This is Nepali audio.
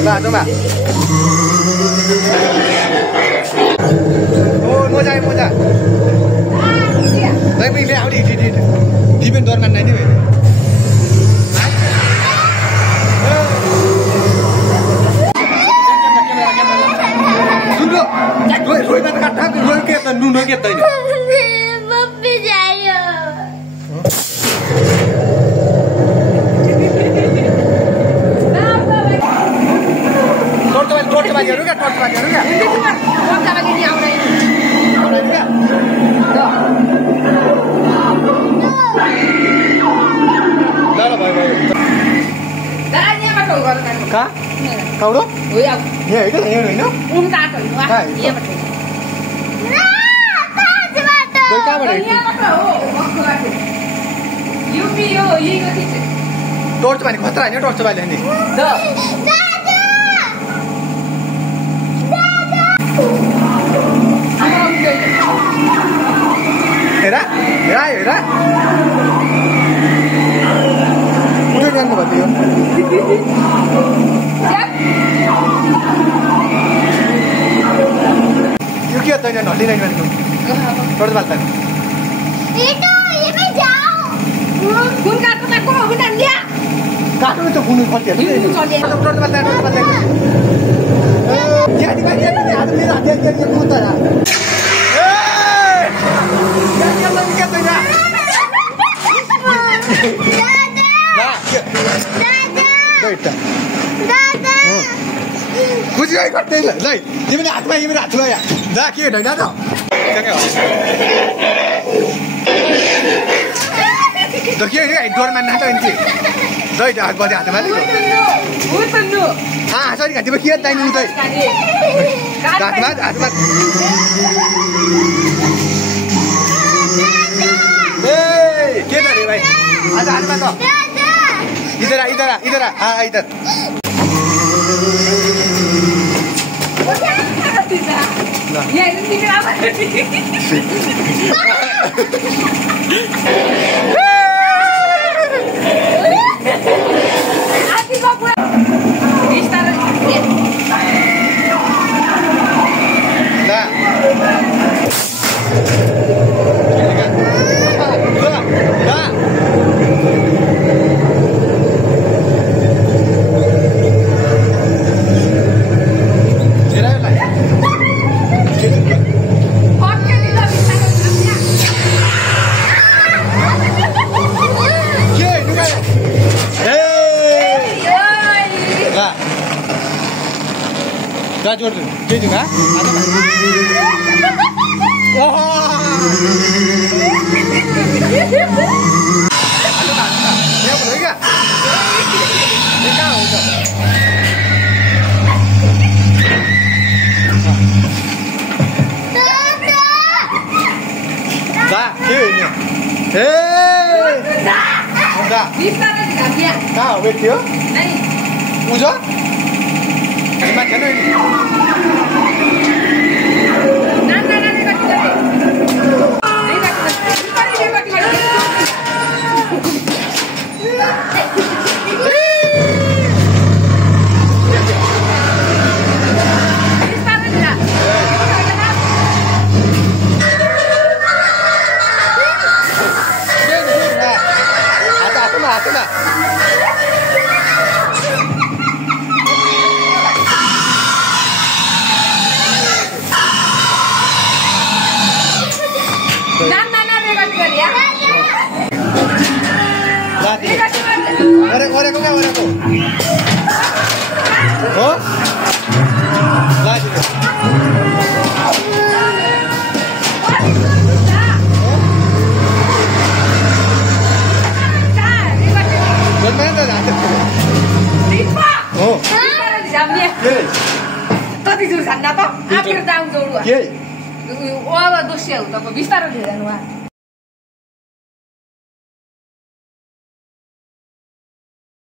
Lah, coba. Oh, mau cari. Tapi lihat di bentor mana ini? Dulu, roy mana kata roy kita nunu kita ini. Papi saya. Torch coba jarum ya. Ini cuma waktu lagi di aula ini. Aula ini ya. Dah, baik. Darahnya apa kau kan? Kah? Kau tu? Oh ya. Ya, itu ini. Tak tahu. Iya betul. Kau kah mana? Iya betul. Waktu lagi. Yupi yo, ini kecil. Torch coba ni, kotor ni torch coba ni. Dah. Era? Udah jangan buat dia. Yuki atau ni nanti lagi nanti. Torch balta. Itu, ini jauh. Kun kartu aku, bukan dia. Kartu itu bunuh kau dia. Torch balta. Dia putar. Jangan lagi tu dah. Dada. कुछ नहीं करते नहीं ये मेरे हाथ में यार देखिए डंडा तो देखिए ये एक डोर में ना तो इनकी दो इधर हाथ बांधे हाथ में Utandu. हाँ सॉरी कहती है किया टाइम नहीं तो हाथ में क्या कर रही भाई हाथ में तो इधर हाँ इधर Ya ini tinggal apa? Hati bapak. Istana. Nah. dah jor tu, dia juga. Oh. Dia boleh ke? Dia kau tu. Dah, kau ini. Hey. Dah. Bisa kan dia? Kau wait kau? Nahi. Ujo? Terima kasih ini. Nana kat kita. Ini kat kita. Ini kat kita. Apa nak? Orang kau. Oh? Lagi. Mana dah ada? Lipa. Oh. Lipa ada di jamnya. Ye. Tadi jurusan apa? Akhir tahun dulu. Ye. Wah, dosya, tapi bisa ada di sana.